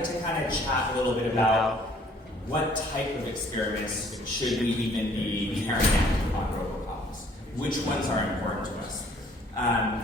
like to kind of chat a little bit about what type of experiments should we even be carrying out on RoboColumns. Which ones are important to us?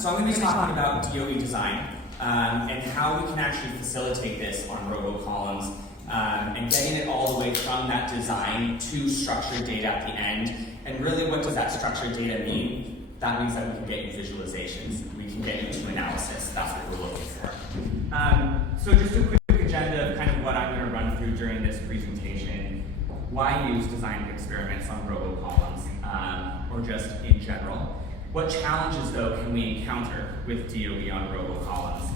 So I'm going to be talking about DOE design and how we can actually facilitate this on RoboColumns and getting it all the way from that design to structured data at the end. And really, what does that structured data mean? That means that we can get you visualizations, we can get you to analysis. That's what we're looking for. So just a quick agenda of kind of what I'm going to run through during this presentation. Why use design experiments on RoboColumns, or just in general? What challenges, though, can we encounter with DOE on RoboColumns?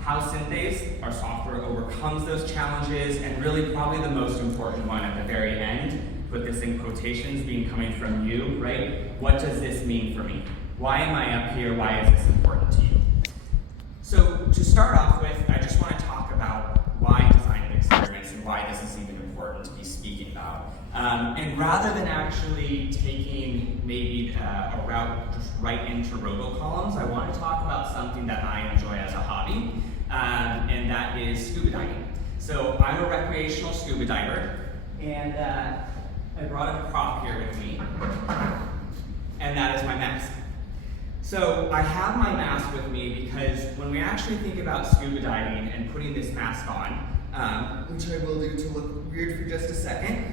How Synthace, our software, overcomes those challenges, and really probably the most important one at the very end, put this in quotations, being coming from you, right? What does this mean for me? Why am I up here? Why is this important to you? So to start off with, I just want to talk about why designing experiments and why this is even important to be speaking about. And rather than actually taking maybe a route just right into RoboColumns, I want to talk about something that I enjoy as a hobby, and that is scuba diving. So I'm a recreational scuba diver, and I brought a prop here with me, and that is my mask. So I have my mask with me because when we actually think about scuba diving and putting this mask on, which I will do to look weird for just a second,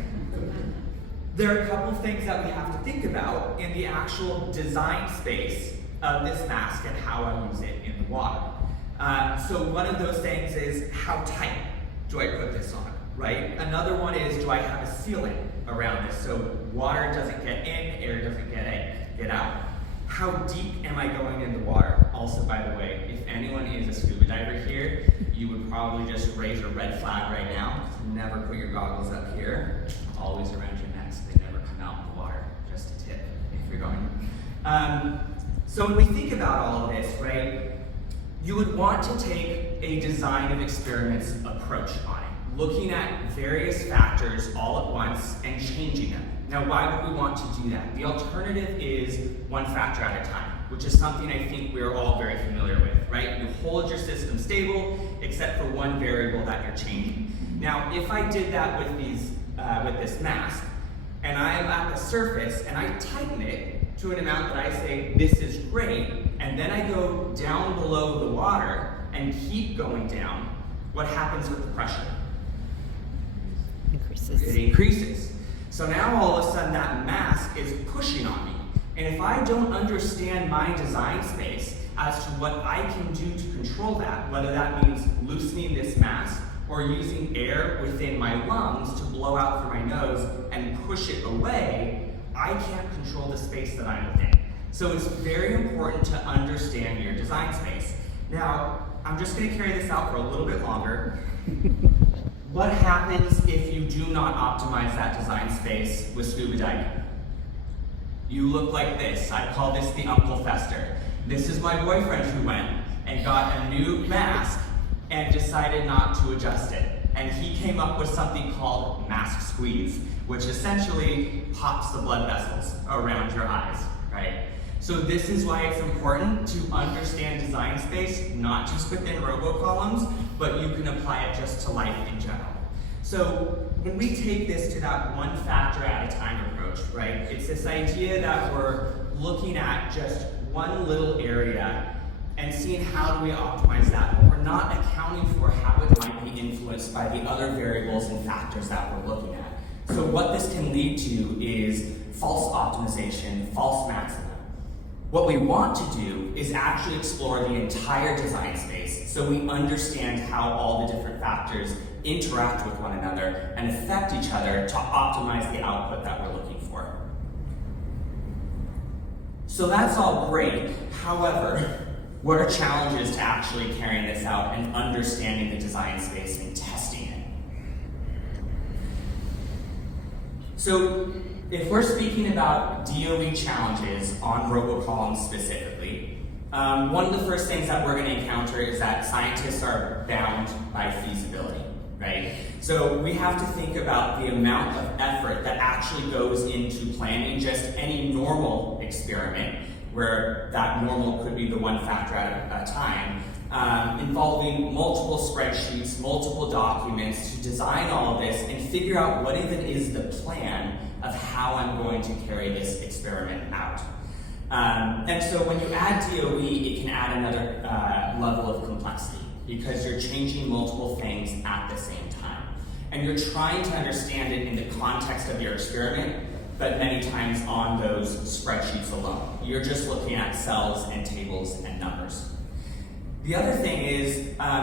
there are a couple things that we have to think about in the actual design space of this mask and how I use it in the water. So one of those things is, how tight do I put this on, right? Another one is, do I have a sealant around this so water doesn't get in, air doesn't get out? How deep am I going in the water? Also, by the way, if anyone is a scuba diver here, you would probably just raise a red flag right now. Never put your goggles up here, always around your necks. They never come out in the water, just a tip if you're going. So when we think about all of this, right, you would want to take a design of experiments approach on it, looking at various factors all at once and changing them. Now, why would we want to do that? The alternative is one factor at a time, which is something I think we're all very familiar with, right? You hold your system stable, except for one variable that you're changing. Now, if I did that with this mask, and I am at the surface, and I tighten it to an amount that I say, this is great, and then I go down below the water and keep going down, what happens with the pressure? It increases. So now all of a sudden that mask is pushing on me. And if I don't understand my design space as to what I can do to control that, whether that means loosening this mask or using air within my lungs to blow out through my nose and push it away, I can't control the space that I'm within. So it's very important to understand your design space. Now, I'm just going to carry this out for a little bit longer. What happens if you do not optimize that design space with scuba diving? You look like this. I call this the Uncle Fester. This is my boyfriend who went and got a new mask and decided not to adjust it. And he came up with something called mask squeeze, which essentially pops the blood vessels around your eyes, right? So this is why it's important to understand design space, not just within RoboColumns, but you can apply it just to life in general. So when we take this to that one factor at a time approach, right, it's this idea that we're looking at just one little area and seeing how do we optimize that, but we're not accounting for how it might be influenced by the other variables and factors that we're looking at. So what this can lead to is false optimization, false maximum. What we want to do is actually explore the entire design space so we understand how all the different factors interact with one another and affect each other to optimize the output that we're looking for. So that's all great. However, what are challenges to actually carrying this out and understanding the design space and testing it? So if we're speaking about DOE challenges on RoboColumns specifically, one of the first things that we're going to encounter is that scientists are bound by feasibility, right? So we have to think about the amount of effort that actually goes into planning just any normal experiment, where that normal could be the one factor at a time, involving multiple spreadsheets, multiple documents to design all of this and figure out what even is the plan of how I'm going to carry this experiment out. And so when you add DOE, it can add another level of complexity because you're changing multiple things at the same time. And you're trying to understand it in the context of your experiment, but many times on those spreadsheets alone. You're just looking at cells and tables and numbers. The other thing is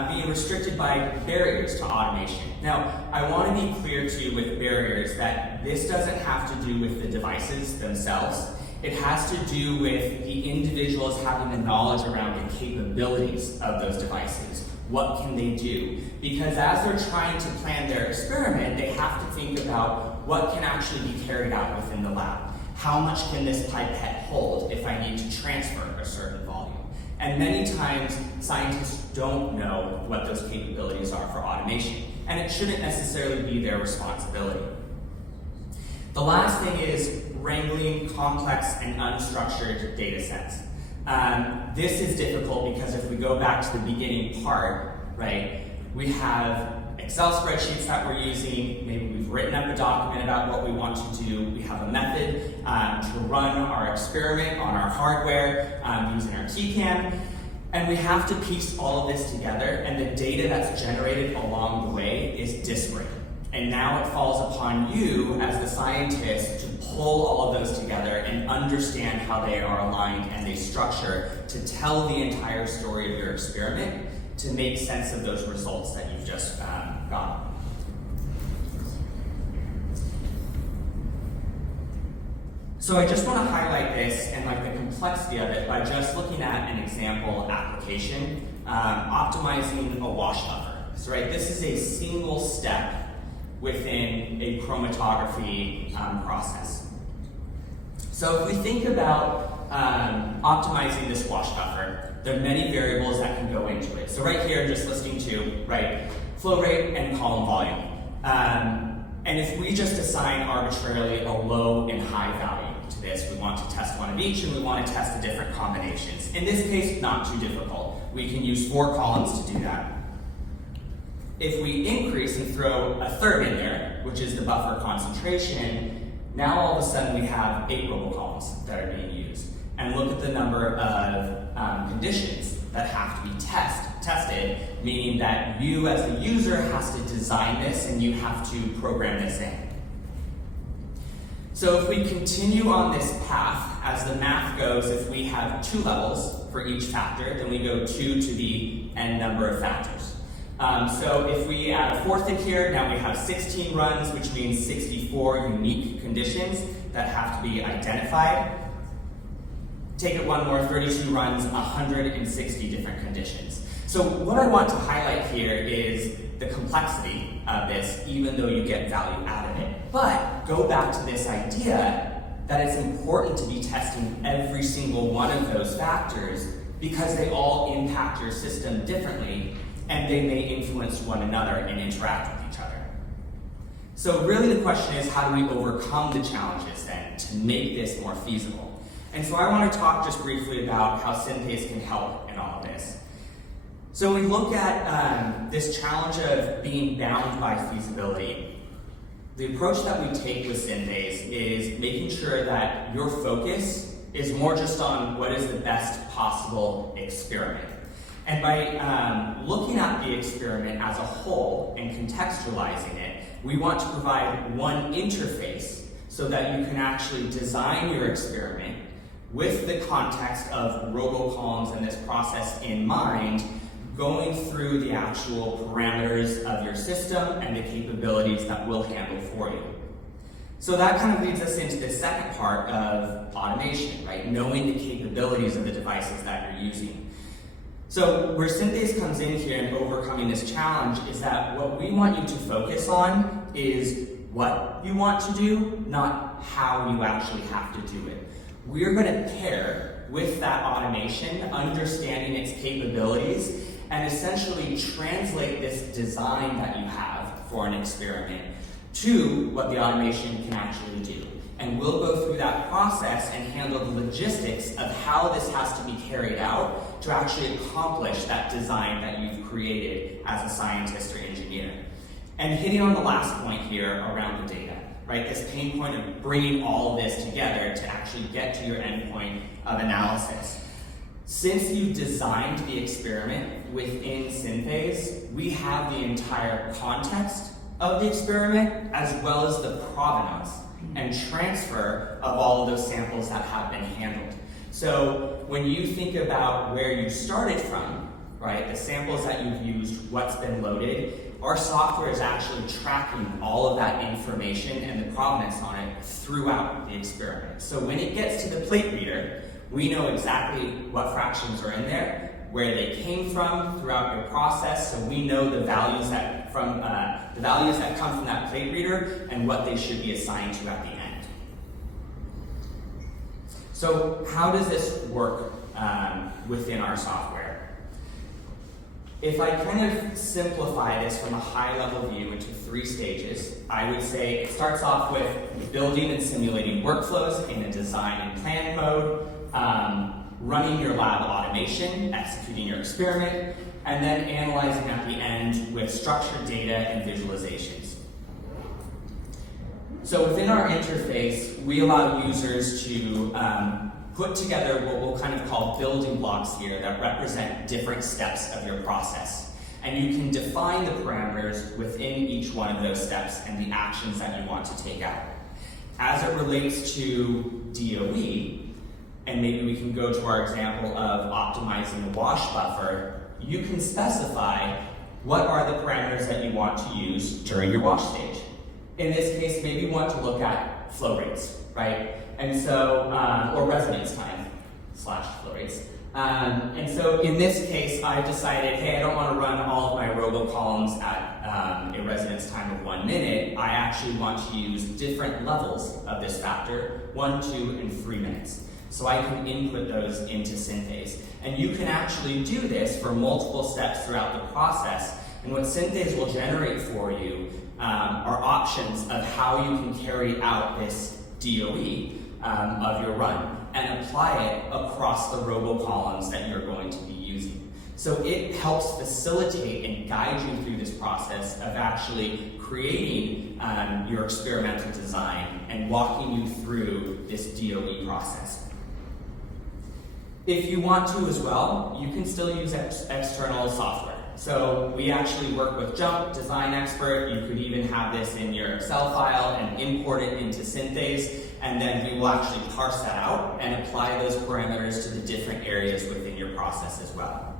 being restricted by barriers to automation. Now, I want to be clear to you with barriers that this doesn't have to do with the devices themselves. It has to do with the individuals having the knowledge around the capabilities of those devices. What can they do? Because as they're trying to plan their experiment, they have to think about what can actually be carried out within the lab. How much can this pipette hold if I need to transfer a certain volume? And many times, scientists don't know what those capabilities are for automation, and it shouldn't necessarily be their responsibility. The last thing is wrangling complex and unstructured data sets. This is difficult because if we go back to the beginning part, right, we have Excel spreadsheets that we're using, maybe we've written up a document about what we want to do, we have a method to run our experiment on our hardware using our Tecan, and we have to piece all of this together, and the data that's generated along the way is disparate. And now it falls upon you as the scientist to pull all of those together and understand how they are aligned and they structure to tell the entire story of your experiment to make sense of those results that you've just got. So I just want to highlight this and like the complexity of it by just looking at an example application, optimizing a wash buffer. So right, this is a single step within a chromatography process. So if we think about optimizing this wash buffer, there are many variables that can go into it. So right here, just listing two, right, flow rate and column volume. And if we just assign arbitrarily a low and high value to this, we want to test one of each and we want to test the different combinations. In this case, not too difficult. We can use 4 columns to do that. If we increase and throw a third in there, which is the buffer concentration, now all of a sudden we have 8 RoboColumns that are being used. And look at the number of conditions that have to be tested, meaning that you as the user has to design this and you have to program this in. So if we continue on this path, as the math goes, if we have 2 levels for each factor, then we go 2 to the n number of factors. So if we add a 4th in here, now we have 16 runs, which means 64 unique conditions that have to be identified. Take it one more, 32 runs, 160 different conditions. So what I want to highlight here is the complexity of this, even though you get value out of it. But go back to this idea that it's important to be testing every single one of those factors because they all impact your system differently and they may influence one another and interact with each other. So really the question is, how do we overcome the challenges then to make this more feasible? And so I want to talk just briefly about how Synthace can help in all of this. So when we look at this challenge of being bound by feasibility, the approach that we take with Synthace is making sure that your focus is more just on what is the best possible experiment. And by looking at the experiment as a whole and contextualizing it, we want to provide one interface so that you can actually design your experiment with the context of RoboColumns and this process in mind, going through the actual parameters of your system and the capabilities that we'll handle for you. So that kind of leads us into the second part of automation, right? Knowing the capabilities of the devices that you're using. So where Synthace comes in here and overcoming this challenge is that what we want you to focus on is what you want to do, not how you actually have to do it. We're going to pair with that automation, understanding its capabilities, and essentially translate this design that you have for an experiment to what the automation can actually do. And we'll go through that process and handle the logistics of how this has to be carried out to actually accomplish that design that you've created as a scientist or engineer. And hitting on the last point here around the data, right? This pain point of bringing all of this together to actually get to your endpoint of analysis. Since you designed the experiment within Synthace, we have the entire context of the experiment as well as the provenance and transfer of all of those samples that have been handled. So when you think about where you started from, right, the samples that you've used, what's been loaded, our software is actually tracking all of that information and the provenance on it throughout the experiment. So when it gets to the plate reader, we know exactly what fractions are in there, where they came from throughout your process, so we know the values that come from that plate reader and what they should be assigned to at the end. So how does this work within our software? If I kind of simplify this from a high-level view into 3 stages, I would say it starts off with building and simulating workflows in a design and plan mode, running your lab automation, executing your experiment, and then analyzing at the end with structured data and visualizations. So within our interface, we allow users to put together what we'll kind of call building blocks here that represent different steps of your process. And you can define the parameters within each one of those steps and the actions that you want to take out. As it relates to DOE, and maybe we can go to our example of optimizing the wash buffer, you can specify what are the parameters that you want to use during your wash stage. In this case, maybe you want to look at flow rates, right? And so, or residence time / flow rates. And so in this case, I decided, hey, I don't want to run all of my RoboColumns at a residence time of 1 minute. I actually want to use different levels of this factor, 1, 2, and 3 minutes. So I can input those into Synthace. And you can actually do this for multiple steps throughout the process. And what Synthace will generate for you are options of how you can carry out this DOE of your run and apply it across the RoboColumns that you're going to be using. So it helps facilitate and guide you through this process of actually creating your experimental design and walking you through this DOE process. If you want to as well, you can still use external software. So we actually work with Jump, Design Expert. You could even have this in your Excel file and import it into Synthace, and then we will actually parse that out and apply those parameters to the different areas within your process as well.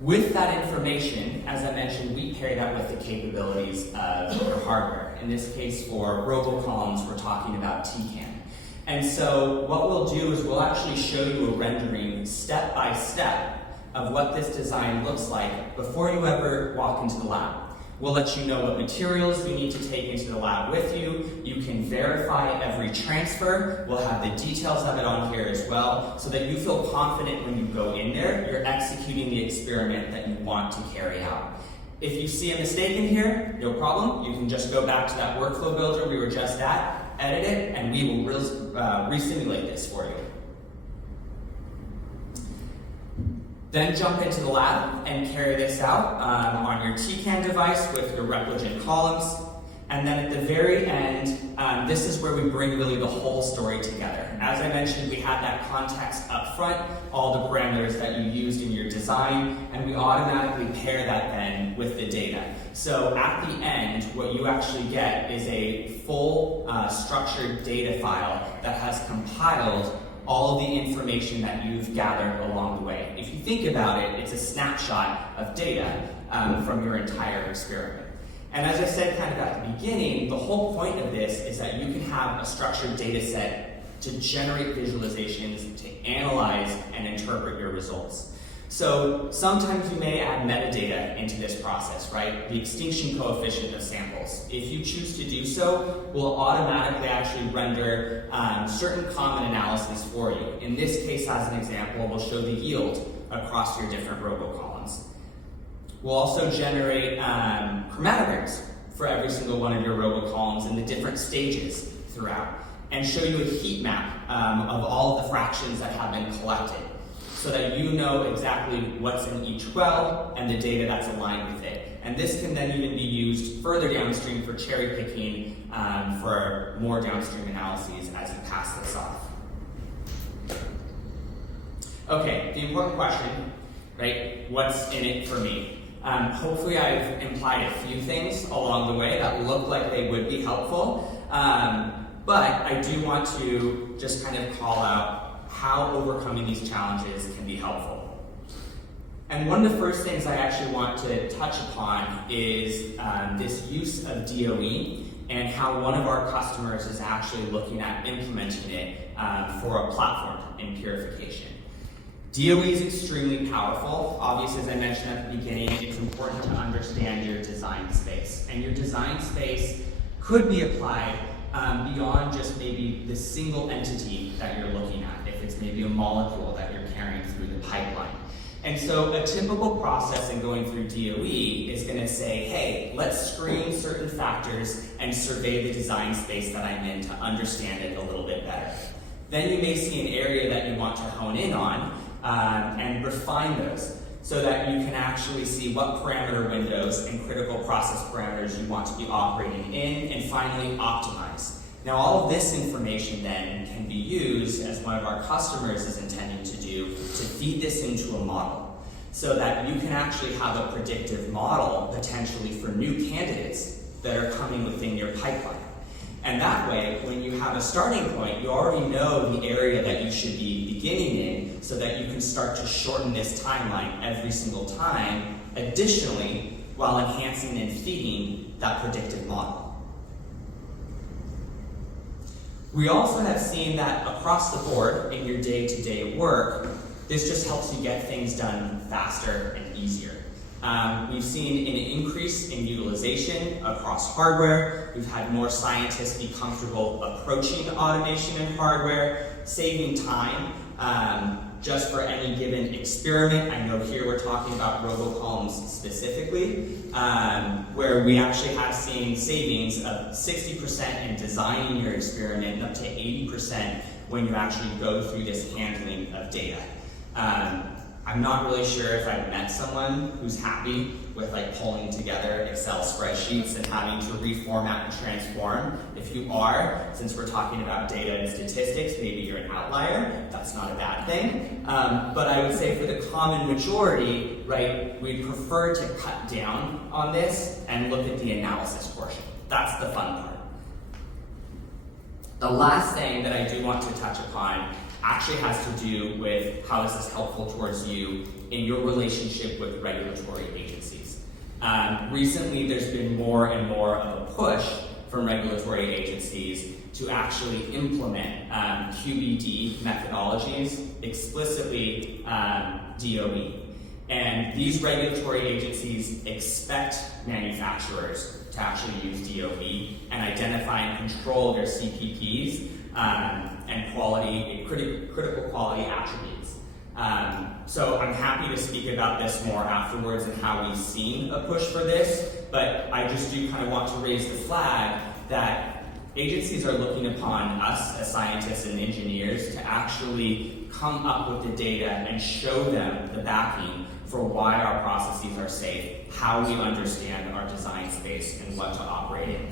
With that information, as I mentioned, we pair that with the capabilities of your hardware. In this case, for RoboColumns, we're talking about Tecan. And so what we'll do is we'll actually show you a rendering step by step of what this design looks like before you ever walk into the lab. We'll let you know what materials you need to take into the lab with you. You can verify every transfer. We'll have the details of it on here as well, so that you feel confident when you go in there, you're executing the experiment that you want to carry out. If you see a mistake in here, no problem. You can just go back to that workflow builder we were just at, edit it, and we will re-simulate this for you. Then jump into the lab and carry this out on your Tecan device with your Repligen columns. And then at the very end, this is where we bring really the whole story together. As I mentioned, we had that context up front, all the parameters that you used in your design, and we automatically pair that then with the data. So at the end, what you actually get is a full structured data file that has compiled all of the information that you've gathered along the way. If you think about it, it's a snapshot of data from your entire experiment. And as I said kind of at the beginning, the whole point of this is that you can have a structured data set to generate visualizations, to analyze and interpret your results. So sometimes you may add metadata into this process, right? The extinction coefficient of samples. If you choose to do so, we'll automatically actually render certain common analyses for you. In this case, as an example, we'll show the yield across your different RoboColumns. We'll also generate chromatograms for every single one of your RoboColumns in the different stages throughout, and show you a heat map of all of the fractions that have been collected. so that you know exactly what's in each well and the data that's aligned with it. And this can then even be used further downstream for cherry picking for more downstream analyses as you pass this off. Okay, the important question, right? What's in it for me? Hopefully I've implied a few things along the way that look like they would be helpful, but I do want to just kind of call out how overcoming these challenges can be helpful. And one of the first things I actually want to touch upon is this use of DOE and how one of our customers is actually looking at implementing it for a platform in purification. DOE is extremely powerful. Obviously, as I mentioned at the beginning, it's important to understand your design space. And your design space could be applied beyond just maybe the single entity that you're looking at, if it's maybe a molecule that you're carrying through the pipeline. And so a typical process in going through DOE is going to say, hey, let's screen certain factors and survey the design space that I'm in to understand it a little bit better. Then you may see an area that you want to hone in on and refine those so that you can actually see what parameter windows and critical process parameters you want to be operating in, and finally optimize. Now all of this information then can be used, as one of our customers is intending to do, to feed this into a model so that you can actually have a predictive model potentially for new candidates that are coming within your pipeline. And that way, when you have a starting point, you already know the area that you should be beginning in so that you can start to shorten this timeline every single time, additionally, while enhancing and feeding that predictive model. We also have seen that across the board in your day-to-day work, this just helps you get things done faster and easier. We've seen an increase in utilization across hardware. We've had more scientists be comfortable approaching automation in hardware, saving time just for any given experiment. I know here we're talking about RoboColumns specifically, where we actually have seen savings of 60% in designing your experiment and up to 80% when you actually go through this handling of data. I'm not really sure if I've met someone who's happy with pulling together Excel spreadsheets and having to reformat and transform. If you are, since we're talking about data and statistics, maybe you're an outlier. That's not a bad thing. But I would say for the common majority, right, we prefer to cut down on this and look at the analysis portion. That's the fun part. The last thing that I do want to touch upon actually has to do with how this is helpful towards you in your relationship with regulatory agencies. Recently, there's been more and more of a push from regulatory agencies to actually implement QBD methodologies, explicitly DOE. And these regulatory agencies expect manufacturers to actually use DOE and identify and control their CPPs and quality, critical quality attributes. So I'm happy to speak about this more afterwards and how we've seen a push for this, but I just do kind of want to raise the flag that agencies are looking upon us as scientists and engineers to actually come up with the data and show them the backing for why our processes are safe, how we understand our design space, and what to operate in.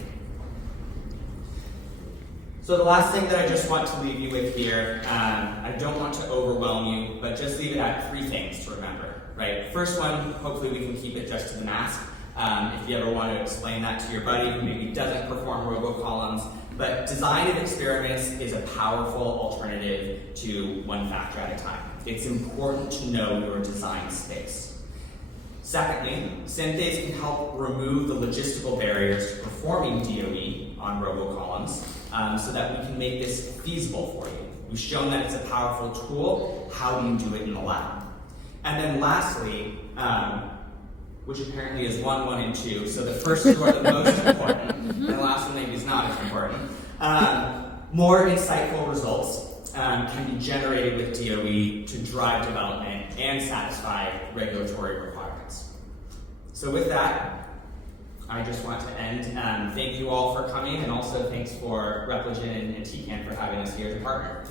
So the last thing that I just want to leave you with here, I don't want to overwhelm you, but just leave it at 3 things to remember, right? First one, hopefully we can keep it just to the mask. If you ever want to explain that to your buddy who maybe doesn't perform RoboColumns, but design of experiments is a powerful alternative to one factor at a time. It's important to know your design space. Secondly, Synthace can help remove the logistical barriers to performing DOE on RoboColumns so that we can make this feasible for you. We've shown that it's a powerful tool. How do you do it in the lab? And then lastly, which apparently is 1, 1, and 2. So the first 2 are the most important, and the last one maybe is not as important. More insightful results can be generated with DOE to drive development and satisfy regulatory requirements. So with that, I just want to end. Thank you all for coming, and also thanks for Repligen and Tecan for having us here as a partner.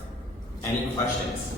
Any questions?